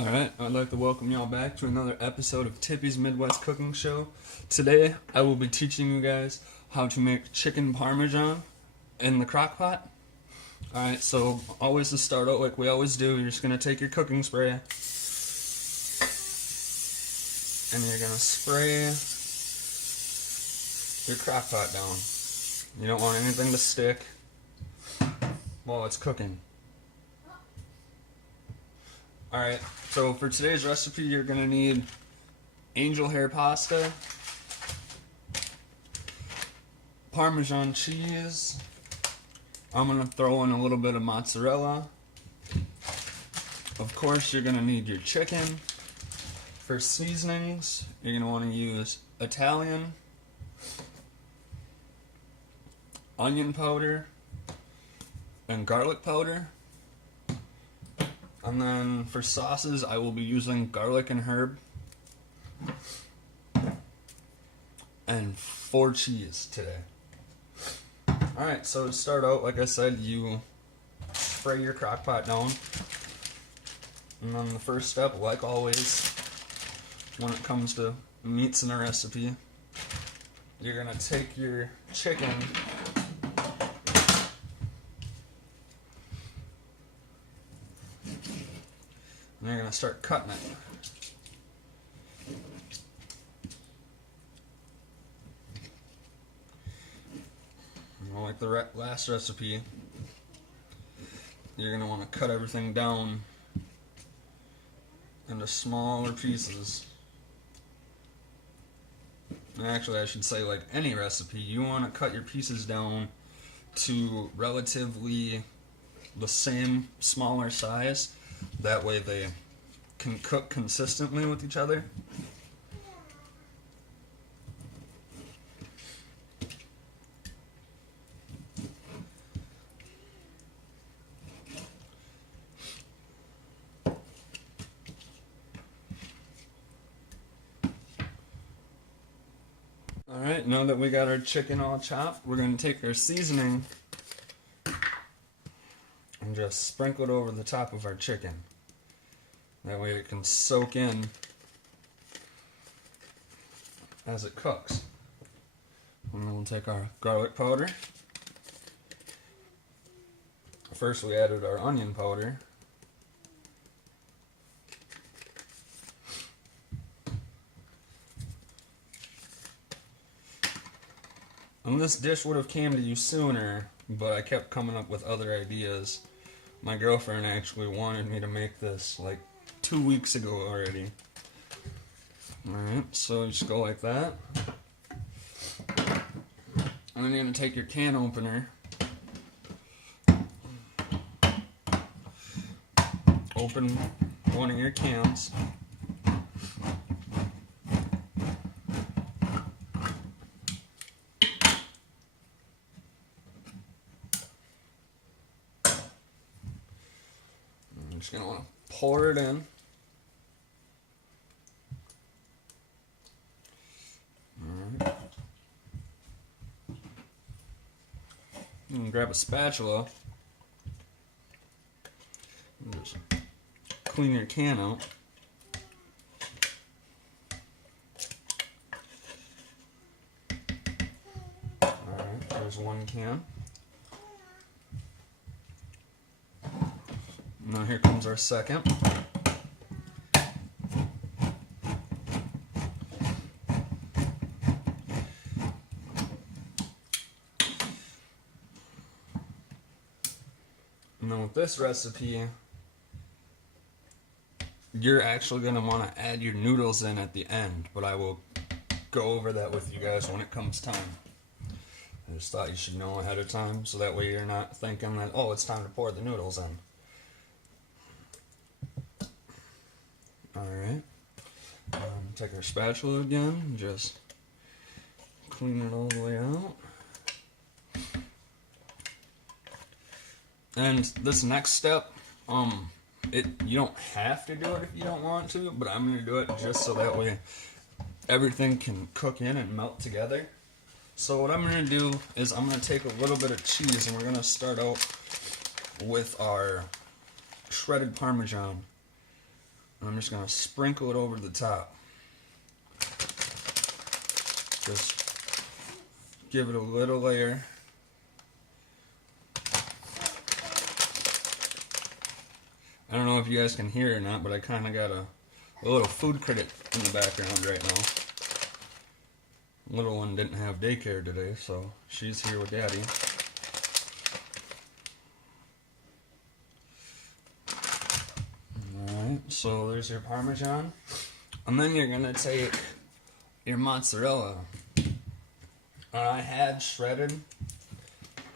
Alright, I'd like to welcome y'all back to another episode of Tippy's Midwest Cooking Show. Today, I will be teaching you guys how to make chicken parmesan in the crock-pot. Alright, so always to start out like we always do, you're just going to take your cooking spray and you're going to spray your crock-pot down. You don't want anything to stick while it's cooking. Alright, so for today's recipe, you're going to need angel hair pasta, Parmesan cheese, I'm going to throw in a little bit of mozzarella. Of course, you're going to need your chicken. For seasonings, you're going to want to use Italian, onion powder, and garlic powder. And then for sauces, I will be using garlic and herb and 4 cheese today. Alright, so to start out, like I said, you spray your crock pot down. And then the first step, like always, when it comes to meats in a recipe, you're going to take your chicken and you're going to start cutting it. Like the last recipe, you're going to want to cut everything down into smaller pieces. And actually, I should say, like any recipe, you want to cut your pieces down to relatively the same smaller size. That way they can cook consistently with each other. Alright, now that we got our chicken all chopped, we're going to take our seasoning and just sprinkle it over the top of our chicken. That way it can soak in as it cooks. And then we'll take our garlic powder. First we added our onion powder. And this dish would have came to you sooner, but I kept coming up with other ideas. My girlfriend actually wanted me to make this like 2 weeks ago already. Alright, so just go like that. And then you're going to take your can opener, open one of your cans, I'm just going to want to pour it in. Alright. You can grab a spatula and just clean your can out. Alright, there's one can. Now here comes our second. And then with this recipe, you're actually going to want to add your noodles in at the end, but I will go over that with you guys when it comes time. I just thought you should know ahead of time, so that way you're not thinking that, oh, it's time to pour the noodles in. Alright, take our spatula again, and just clean it all the way out. And this next step, you don't have to do it if you don't want to, but I'm going to do it just so that way everything can cook in and melt together. So what I'm going to do is I'm going to take a little bit of cheese and we're going to start out with our shredded Parmesan. I'm just going to sprinkle it over the top. Just give it a little layer. I don't know if you guys can hear it or not, but I kind of got a little food critic in the background right now. Little one didn't have daycare today, so she's here with Daddy. Alright, so there's your Parmesan. And then you're going to take your mozzarella. I had shredded,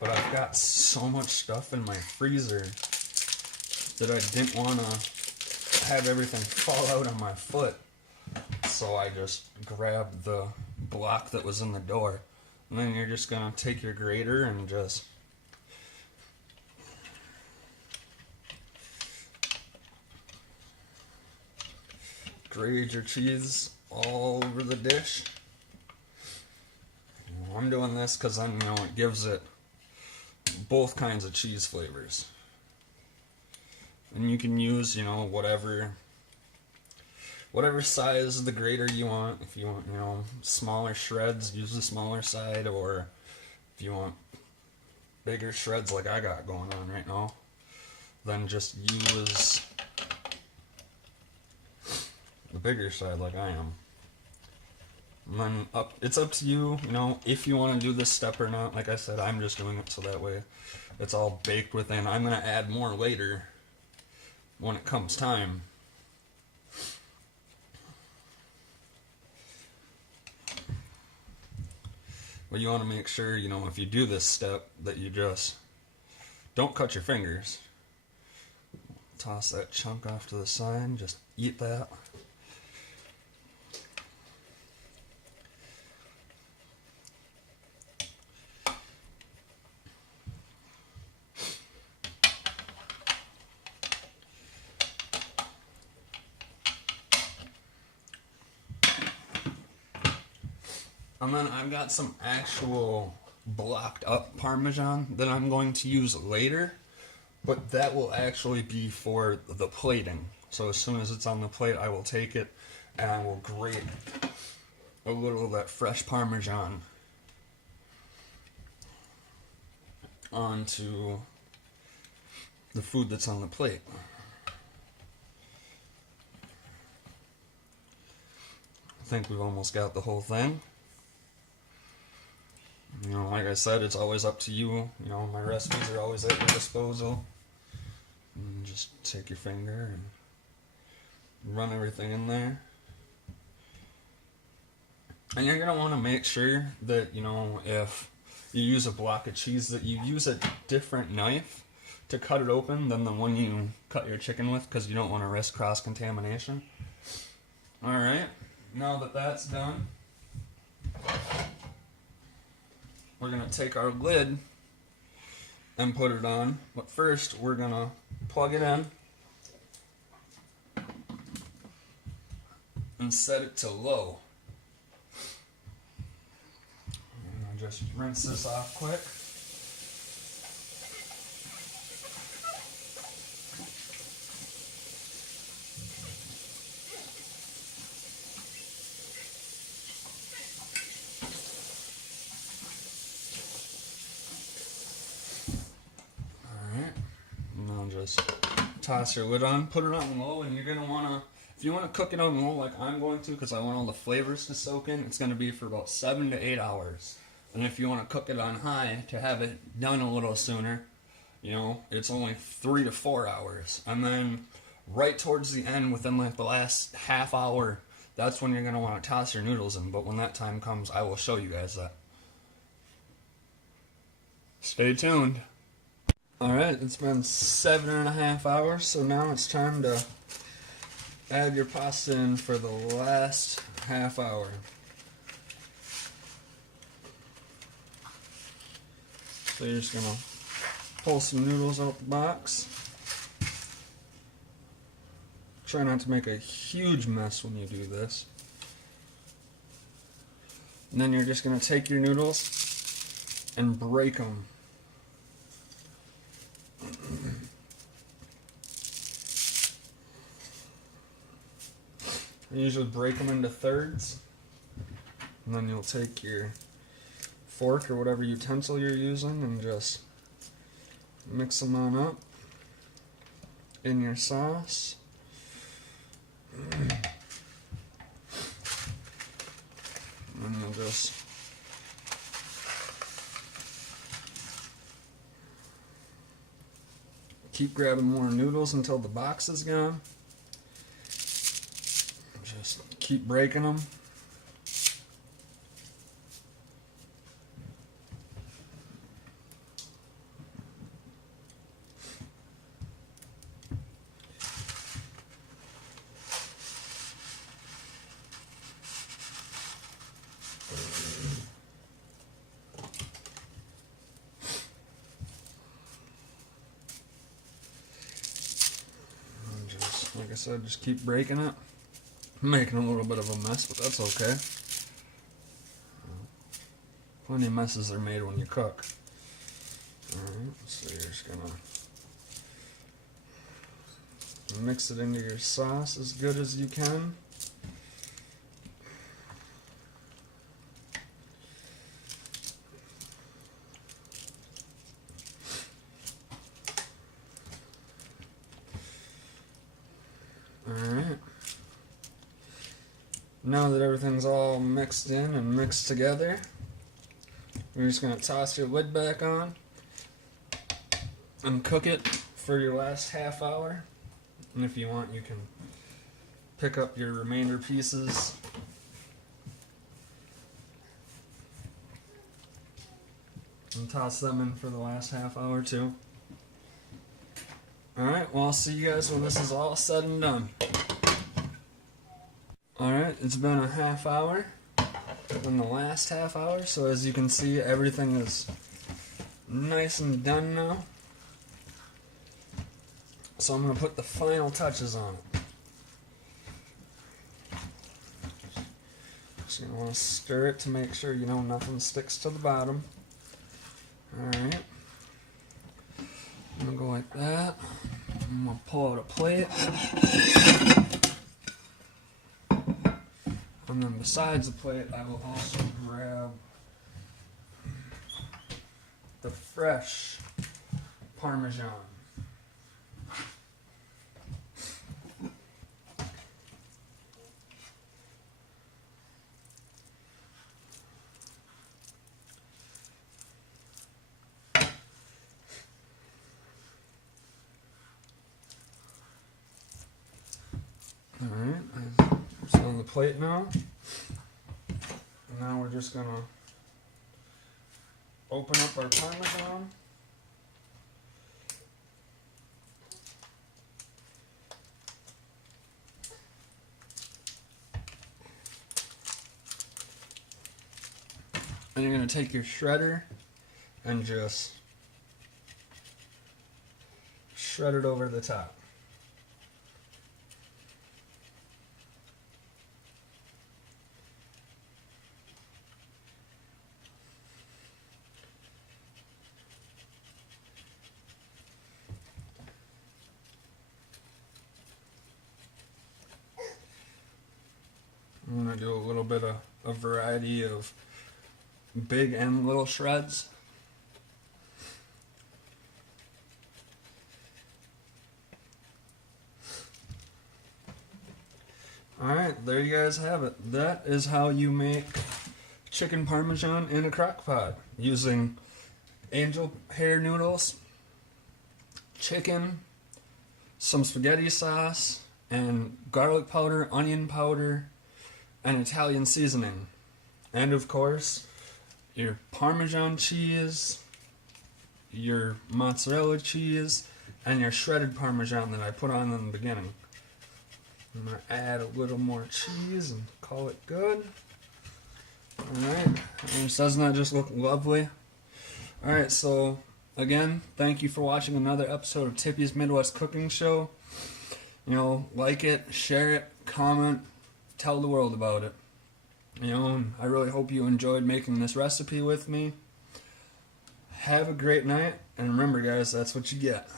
but I've got so much stuff in my freezer that I didn't want to have everything fall out on my foot. So I just grabbed the block that was in the door. And then you're just going to take your grater and just grate your cheese all over the dish. I'm doing this because then, you know, it gives it both kinds of cheese flavors. And you can use, you know, whatever size of the grater you want. If you want, you know, smaller shreds, use the smaller side, or if you want bigger shreds like I got going on right now, then just use the bigger side like I am. And then it's up to you, you know, if you want to do this step or not. Like I said, I'm just doing it so that way it's all baked within. I'm going to add more later when it comes time. But you want to make sure, you know, if you do this step, that you just don't cut your fingers. Toss that chunk off to the side, just eat that. And then I've got some actual blocked up Parmesan that I'm going to use later, but that will actually be for the plating. So as soon as it's on the plate, I will take it and I will grate a little of that fresh Parmesan onto the food that's on the plate. I think we've almost got the whole thing. You know, like I said, it's always up to you. You know, my recipes are always at your disposal. And just take your finger and run everything in there. And you're going to want to make sure that, you know, if you use a block of cheese, that you use a different knife to cut it open than the one you cut your chicken with, because you don't want to risk cross-contamination. Alright, now that that's done, we're going to take our lid and put it on, but first we're going to plug it in and set it to low. And I'll just rinse this off quick. Just toss your lid on, put it on low, and you're going to want to, if you want to cook it on low like I'm going to, because I want all the flavors to soak in, it's going to be for about 7 to 8 hours. And if you want to cook it on high to have it done a little sooner, you know, it's only 3 to 4 hours. And then right towards the end, within like the last half hour, that's when you're going to want to toss your noodles in. But when that time comes, I will show you guys that. Stay tuned. Alright, it's been 7.5 hours, so now it's time to add your pasta in for the last half hour. So you're just going to pull some noodles out the box. Try not to make a huge mess when you do this. And then you're just going to take your noodles and break them. I usually break them into thirds, and then you'll take your fork or whatever utensil you're using and just mix them on up in your sauce. And you'll just keep grabbing more noodles until the box is gone. Just keep breaking them. Like I said, just keep breaking it. I'm making a little bit of a mess, but that's okay. Plenty of messes are made when you cook. Alright, so you're just gonna mix it into your sauce as good as you can. Alright. Now that everything's all mixed in and mixed together, you're just going to toss your lid back on and cook it for your last half hour. And if you want, you can pick up your remainder pieces and toss them in for the last half hour too. Alright, well, I'll see you guys when this is all said and done. Alright, it's been a half hour in the last half hour, so as you can see, everything is nice and done now. So I'm going to put the final touches on it. Just going to want to stir it to make sure, you know, nothing sticks to the bottom. Alright. I'm going to go like that. I'm going to pull out a plate. And then besides the plate, I will also grab the fresh Parmesan. Alright, it's on the plate now. Now we're just going to open up our Parmesan. And you're going to take your shredder and just shred it over the top. I'm going to do a little bit of a variety of big and little shreds. Alright, there you guys have it. That is how you make chicken Parmesan in a crock pot using angel hair noodles, chicken, some spaghetti sauce, and garlic powder, onion powder, and Italian seasoning. And of course, your Parmesan cheese, your mozzarella cheese, and your shredded Parmesan that I put on in the beginning. I'm going to add a little more cheese and call it good. Alright, doesn't that just look lovely? Alright, so again, thank you for watching another episode of Tippy's Midwest Cooking Show. You know, like it, share it, comment, tell the world about it. You know, and I really hope you enjoyed making this recipe with me. Have a great night, and remember guys, that's what you get.